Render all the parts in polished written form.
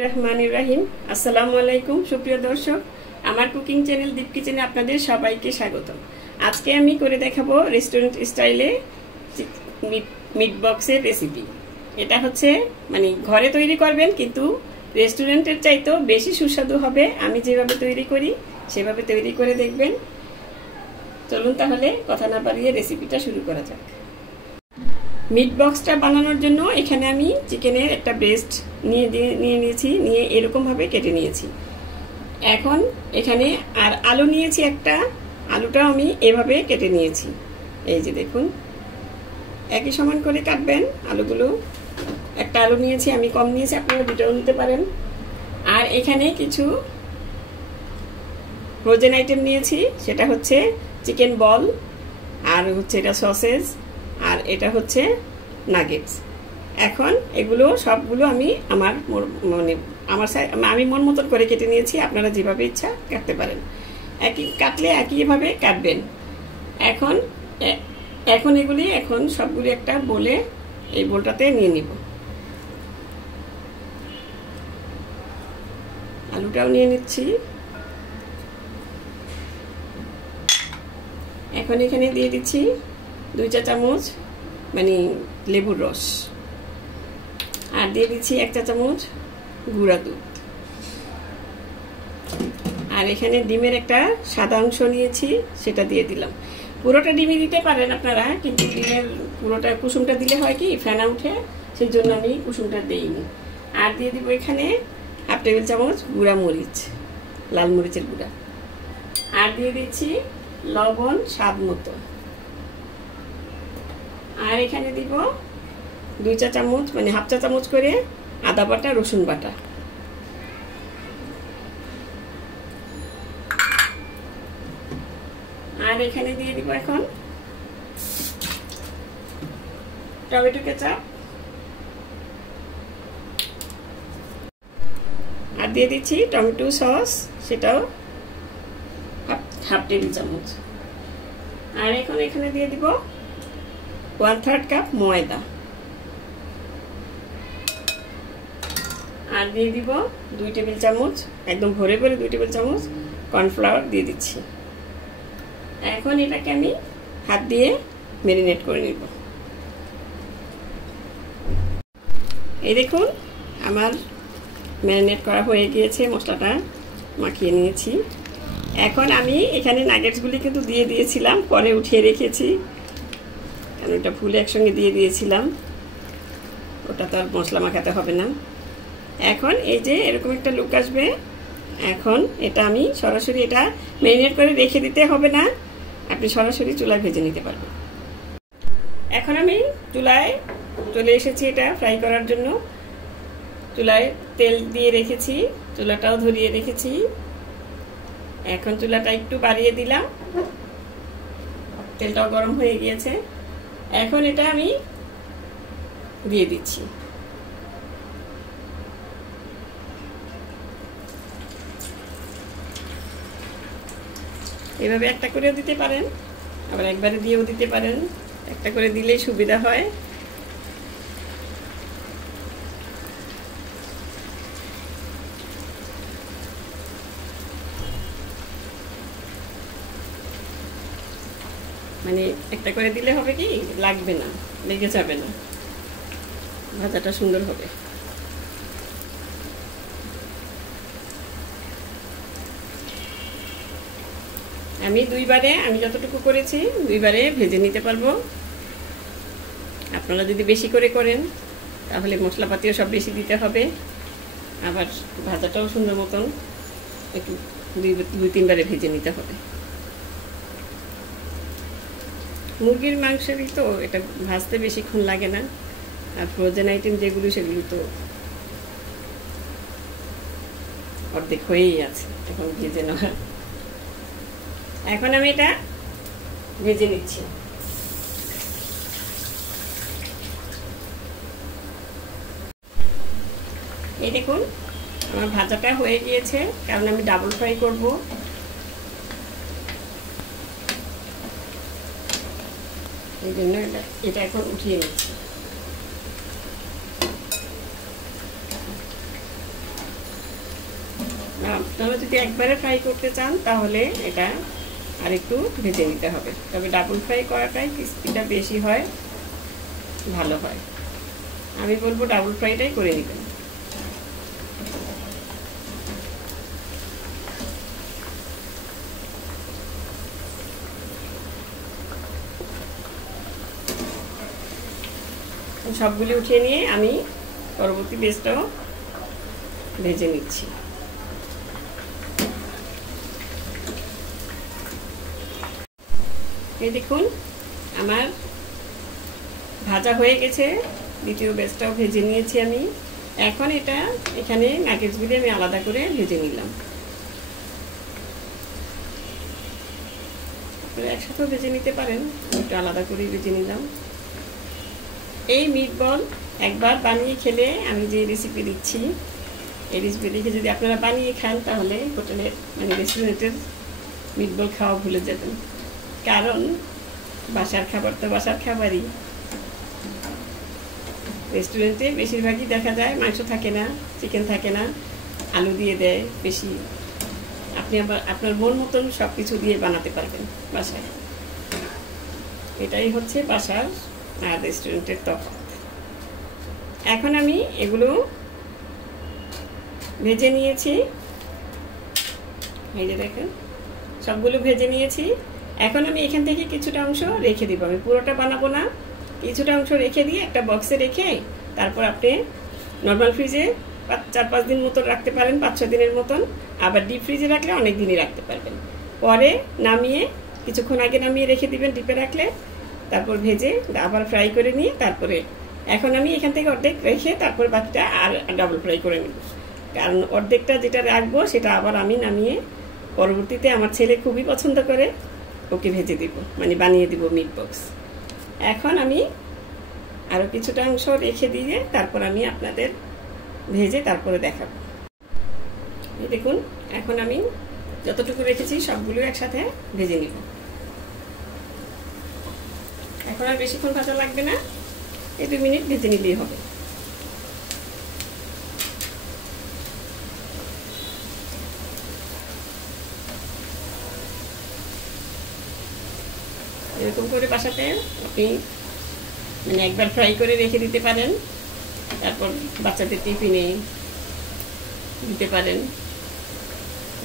রহমানির রহিম। আসসালামু আলাইকুম সুপ্রিয় দর্শক, আমার কুকিং চ্যানেল দীপ কিচেনে আপনাদের সবাইকে স্বাগত। আজকে আমি করে দেখাবো রেস্টুরেন্ট স্টাইলে মিট বক্সের রেসিপি। এটা হচ্ছে মানে ঘরে তৈরি করবেন, কিন্তু রেস্টুরেন্টের চাইতেও বেশি সুস্বাদু হবে। আমি যেভাবে তৈরি করি সেভাবে তৈরি করে দেখবেন। চলুন তাহলে কথা না বাড়িয়ে রেসিপিটা শুরু করা যাক। মিট বক্সটা বানানোর জন্য এখানে আমি চিকেনের একটা ব্রেস্ট নিয়ে এরকমভাবে কেটে নিয়েছি। এখন এখানে আর আলু নিয়েছি একটা, আলুটাও আমি এভাবে কেটে নিয়েছি। এই যে দেখুন, একই সমান করে কাটবেন আলুগুলো। একটা আলু নিয়েছি, আমি কম নিয়েছি, আপনারা দুটোও নিতে পারেন। আর এখানে কিছু ফ্রোজেন আইটেম নিয়েছি, সেটা হচ্ছে চিকেন বল, আর হচ্ছে এটা সসেজ, আর এটা হচ্ছে নাগেটস। এখন এগুলো সবগুলো আমি আমি মন মতন করে কেটে নিয়েছি। আপনারা যেভাবে ইচ্ছা কাটতে পারেন, একইভাবে কাটবেন। এখন এগুলি সবগুলি একটা বলে এই বোলটাতে নিয়ে নিব। আলুটাও নিয়ে নিচ্ছি। এখন এখানে দিয়ে দিচ্ছি 2 চা চামচ মানে লেবুর রস, আর দিয়ে দিচ্ছি 1 চা চামচ গুঁড়া দুধ। আর এখানে ডিমের একটা সাদা অংশ নিয়েছি, সেটা দিয়ে দিলাম। পুরোটা ডিমই দিতে পারেন আপনারা, কিন্তু ডিমের পুরোটা কুসুমটা দিলে হয় কি ফেনা উঠে, সেই জন্য আমি কুসুমটা দিইনি। আর দিয়ে দিব এখানে 1/2 টেবিল চামচ গুঁড়া মরিচ, লাল মরিচের গুঁড়া। আর দিয়ে দিচ্ছি লবণ স্বাদ মতো। আর এখানে দিব 2 চা চামচ মানে 1/2 চা চামচ করে আদা বাটা, রসুন বাটা। আর এখানে দিয়ে দিব এখন টমেটো কেচাপ, আর দিয়ে দিচ্ছি টমেটো সস, সেটাও 1/2 টেবিল চামচ। আর এখন এখানে দিয়ে দিব 1/3 কাপ ময়দা। আর দিয়ে দিব 2 টেবিল চামচ, একদম ভরে 2 টেবিল চামচ কর্নফ্লাওয়ার দিয়ে দিচ্ছি। এখন এটাকে আমি হাত দিয়ে ম্যারিনেট করে নিব। এই দেখুন, আমার ম্যারিনেট করা হয়ে গিয়েছে, মশলাটা মাখিয়ে নিয়েছি। এখন আমি এখানে নাগেটসগুলি কিন্তু দিয়ে দিয়েছিলাম, পরে উঠিয়ে রেখেছি, কারণ ওটা ফুলে একসঙ্গে দিয়ে দিয়েছিলাম, ওটা তো আর মশলা মাখাতে হবে না। এখন এই যে এরকম একটা লুক আসবে। এখন এটা আমি সরাসরি এটা ম্যারিনেট করে রেখে দিতে হবে না, আপনি সরাসরি চুলায় ভেজে নিতে পারবেন। এখন আমি চুলায় চলে এসেছি এটা ফ্রাই করার জন্য। চুলায় তেল দিয়ে রেখেছি, চুলাটাও ধরিয়ে রেখেছি। এখন চুলাটা একটু বাড়িয়ে দিলাম, তেলটাও গরম হয়ে গিয়েছে। এখন এটা আমি দিয়ে দিচ্ছি। এভাবে একটা করেও দিতে পারেন, আবার একবারে দিয়েও দিতে পারেন। একটা করে দিলেই সুবিধা হয়। মানে একটা করে দিলে হবে কি, লাগবে না, লেগে যাবে না, ভাজাটা সুন্দর হবে। আমি আমি যতটুকু করেছি 2 বারে ভেজে নিতে পারবো। আপনারা যদি বেশি করে করেন তাহলে মশলাপাতিও সব বেশি দিতে হবে, আবার ভাজাটাও সুন্দর মতন একটু 2-3 বারে ভেজে নিতে হবে। মুরগির মাংসেরই তো এটা ভাজতে বেশিক্ষণ লাগে না, আর ফ্রোজেন আইটেম যেগুলো সেগুলো তো অর্ধেক হয়েই আছে, এখন ভেজে নেওয়া। এখন আমি এটা ভেজে নিচ্ছি। এই দেখুন, আমার ভাজাটা হয়ে গিয়েছে, কারণ আমি ডাবল ফ্রাই করব। এই জন্য এটা এখন উঠিয়ে নিচ্ছি। আপনারা যদি একবারে ফ্রাই করতে চান তাহলে এটা আরেকটু ভেজে নিতে হবে, তবে ডাবল ফ্রাই করাটাই ক্রিস্পিটা বেশি হয়, ভালো হয়। আমি বলবো ডাবল ফ্রাইটাই করে নেবেন। সবগুলি উঠিয়ে নিয়ে আমি পরবর্তী বেসটাও ভেজে নিচ্ছি। এই দেখুন আমার ভাজা হয়ে গেছে, দ্বিতীয় বেসটাও ভেজে নিয়েছি আমি। এখন এটা এখানে নাগেটসগুলি আমি আলাদা করে ভেজে নিলাম। আপনারা একসাথেও ভেজে নিতে পারেন, একটু আলাদা করে ভেজে নিলাম। এই মিট বল একবার বানিয়ে খেলে, আমি যে রেসিপি দিচ্ছি এই রেসিপি দেখে যদি আপনারা বানিয়ে খান তাহলে হোটেলের মানে রেস্টুরেন্টের মিট বল খাওয়া ভুলে যাবেন। কারণ বাসার খাবার তো বাসার খাবারই। রেস্টুরেন্টে বেশিরভাগই দেখা যায় মাংস থাকে না, চিকেন থাকে না, আলু দিয়ে দেয় বেশি। আপনি আবার আপনার মন মতন সব কিছু দিয়ে বানাতে পারবেন বাসায়। এটাই হচ্ছে বাসার আর রেস্টুরেন্টের তফাৎ। এখন আমি এগুলো ভেজে নিয়েছি, এই যে দেখেন সবগুলো ভেজে নিয়েছি। এখন আমি এখান থেকে কিছুটা অংশ রেখে দিব, আমি পুরোটা বানাবো না, কিছুটা অংশ রেখে দিয়ে একটা বক্সে রেখে তারপর আপনি নর্মাল ফ্রিজে 4-5 দিন মতো রাখতে পারেন, 5-6 দিনের মতন। আবার ডিপ ফ্রিজে রাখলে অনেক দিনই রাখতে পারবেন। পরে নামিয়ে কিছুক্ষণ আগে নামিয়ে রেখে দিবেন ডিপে রাখলে, তারপর ভেজে আবার ফ্রাই করে নিয়ে তারপরে এখন আমি এখান থেকে অর্ধেক রেখে তারপর বাকিটা আর ডাবল ফ্রাই করে নেব। কারণ অর্ধেকটা যেটা রাখবো সেটা আবার আমি নামিয়ে পরবর্তীতে আমার ছেলে খুবই পছন্দ করে, ওকে ভেজে দিব, মানে বানিয়ে দিব মিট বক্স। এখন আমি আরও কিছুটা অংশ রেখে দিয়ে তারপর আমি আপনাদের ভেজে তারপরে দেখাবো। এই দেখুন এখন আমি যতটুকু রেখেছি সবগুলো একসাথে ভেজে নিব। এখন আর বেশিক্ষণ ভাজা লাগবে না, এই 2 মিনিট ভেজে নিলেই হবে। এরকম করে বাসাতে আপনি মানে একবার ফ্রাই করে রেখে দিতে পারেন, তারপর বাচ্চাদের টিফিনে দিতে পারেন।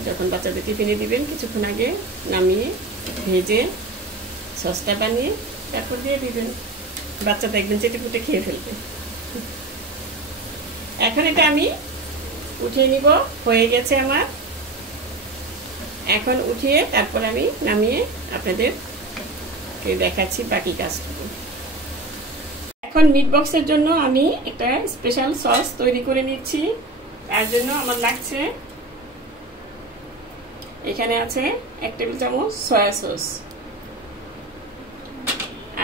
যখন বাচ্চাদের টিফিনে দিবেন কিছুক্ষণ আগে নামিয়ে ভেজে সসটা বানিয়ে তারপর দিয়ে দিবেন, বাচ্চা দেখবেন চেটেপুটে খেয়ে ফেলবে। এখন এটা আমি উঠিয়ে নিব, হয়ে গেছে আমার। এখন উঠিয়ে তারপর আমি নামিয়ে আপনাদের দেখাচ্ছি বাকি কাজটুকু। এখন মিট বক্সের জন্য আমি একটা স্পেশাল সস তৈরি করে নিচ্ছি। তার জন্য আমার লাগছে, এখানে আছে 1 টেবিল চামচ সয়া সস,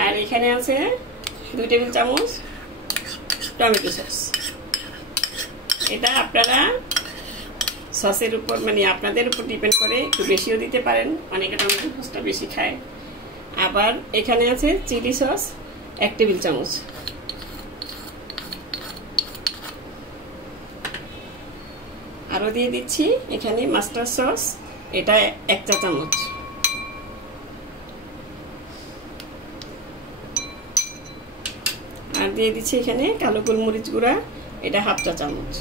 আর এখানে আছে 2 টেবিল চামচ টমেটো সস। এটা আপনারা সসের উপর মানে আপনাদের উপর ডিপেন্ড করে, একটু বেশিও দিতে পারেন, অনেকে টমেটো সসটা বেশি খায়। আবার এখানে আছে চিলি সস 1 টেবিল চামচ, আরও দিয়ে দিচ্ছি এখানে মাস্টার্ড সস, এটা 1 চা চামচ। আর দিয়ে দিচ্ছি এখানে কালো গোলমরিচ গুঁড়া, এটা 1/2 চা চামচ।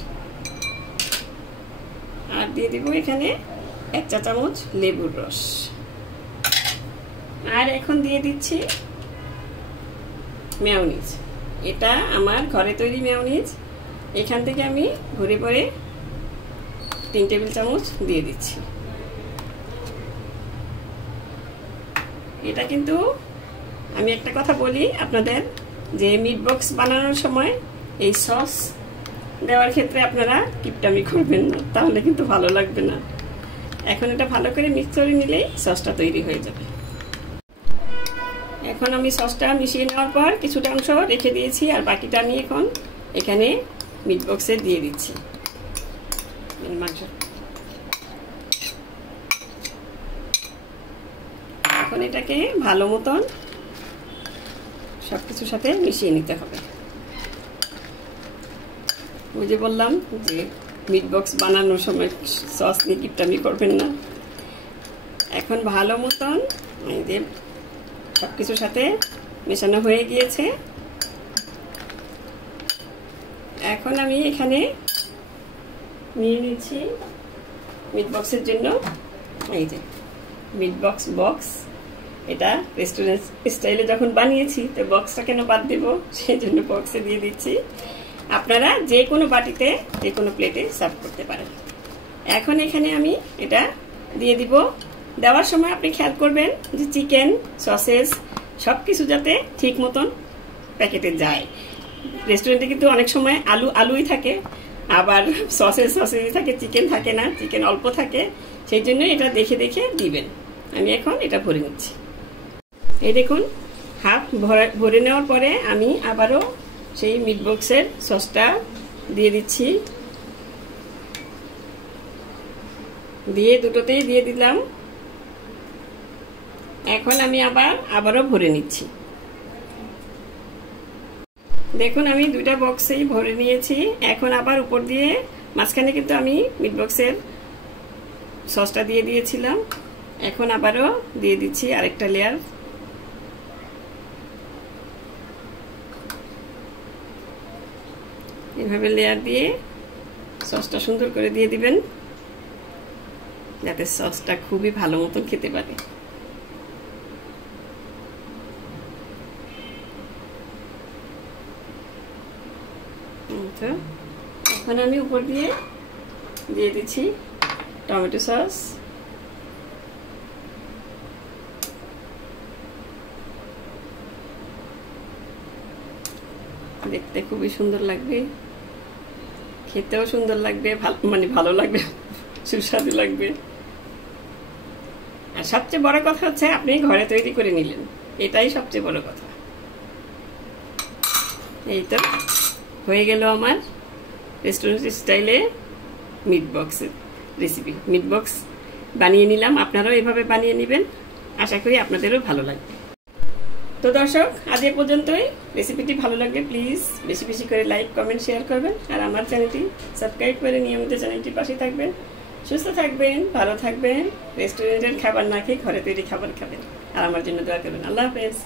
আর দিয়ে দিব এখানে 1 চা চামচ লেবুর রস। আর এখন দিয়ে দিচ্ছি মেয়োনিজ, এটা আমার ঘরে তৈরি মেয়োনিজ। এখান থেকে আমি ভরে ভরে 3 টেবিল চামচ দিয়ে দিচ্ছি। এটা কিন্তু আমি একটা কথা বলি আপনাদের, যে মিট বক্স বানানোর সময় এই সস দেওয়ার ক্ষেত্রে আপনারা কিপটামি করবেন না, তাহলে কিন্তু ভালো লাগবে না। এখন এটা ভালো করে মিক্স করে নিলেই সসটা তৈরি হয়ে যাবে। এখন আমি সসটা মিশিয়ে নেওয়ার পর কিছুটা অংশ রেখে দিয়েছি, আর বাকিটা আমি এখন এখানে মিট বক্সে দিয়ে দিচ্ছি মাংস। এখন এটাকে ভালো মতন সবকিছুর সাথে মিশিয়ে নিতে হবে। ওই যে বললাম যে মিট বক্স বানানোর সময় সস নিয়ে কিপটামি করবেন না। এখন ভালো মতন এই যে সব কিছুর সাথে মেশানো হয়ে গিয়েছে। এখন আমি এখানে নিয়ে নিচ্ছি মিট বক্সের জন্য এই যে মিট বক্স। এটা রেস্টুরেন্ট স্টাইলে যখন বানিয়েছি তো বক্সটা কেন বাদ দেব, সেই জন্য বক্সে দিয়ে দিচ্ছি। আপনারা যে কোনো বাটিতে যে কোনো প্লেটে সার্ভ করতে পারেন। এখন এখানে আমি এটা দিয়ে দিব। দেওয়ার সময় আপনি খেয়াল করবেন যে চিকেন সসেস সব কিছু যাতে ঠিক মতন প্যাকেটে যায়। রেস্টুরেন্টে কিন্তু অনেক সময় আলুই থাকে, আবার সসেসই থাকে, চিকেন থাকে না, চিকেন অল্প থাকে। সেই জন্য এটা দেখে দেখে দিবেন। আমি এখন এটা ভরে নিচ্ছি। এই দেখুন হাফ ভরে নেওয়ার পরে আমি আবারও সেই মিট বক্সের সসটা দিয়ে দিচ্ছি। দিয়ে দুটোতেই দিয়ে দিলাম। এখন আমি আবারও ভরে নিচ্ছি। দেখুন আমি দুইটা বক্সেই ভরে নিয়েছি। এখন আবার উপর দিয়ে মাঝখানে কিন্তু আমি মিট বক্সের সসটা দিয়ে দিয়েছিলাম। এখন আবারও দিয়ে দিচ্ছি আরেকটা লেয়ার। এভাবে লেয়ার দিয়ে সসটা সুন্দর করে দিয়ে দিবেন, যাতে সসটা খুবই ভালো মতন খেতে পারে। এখন আমি উপর দিয়ে দিচ্ছি টমেটো সস। দেখতে খুবই সুন্দর লাগবে, খেতেও সুন্দর লাগবে, ভালো লাগবে, সুস্বাদু লাগবে। আর সবচেয়ে বড় কথা হচ্ছে আপনি ঘরে তৈরি করে নিলেন, এটাই সবচেয়ে বড় কথা। এই তো হয়ে গেল আমার রেস্টুরেন্ট স্টাইলে মিট বক্সের রেসিপি। মিট বক্স বানিয়ে নিলাম, আপনারাও এভাবে বানিয়ে নেবেন। আশা করি আপনাদেরও ভালো লাগবে। তো দর্শক আজ এ পর্যন্তই। রেসিপিটি ভালো লাগলে প্লিজ বেশি বেশি করে লাইক কমেন্ট শেয়ার করবেন, আর আমার চ্যানেলটি সাবস্ক্রাইব করে নিয়মিত চ্যানেলটির পাশে থাকবেন। সুস্থ থাকবেন, ভালো থাকবেন, রেস্টুরেন্টের খাবার না খেয়ে ঘরে তৈরি খাবার খাবেন, আর আমার জন্য দোয়া করবেন। আল্লাহ হাফেজ।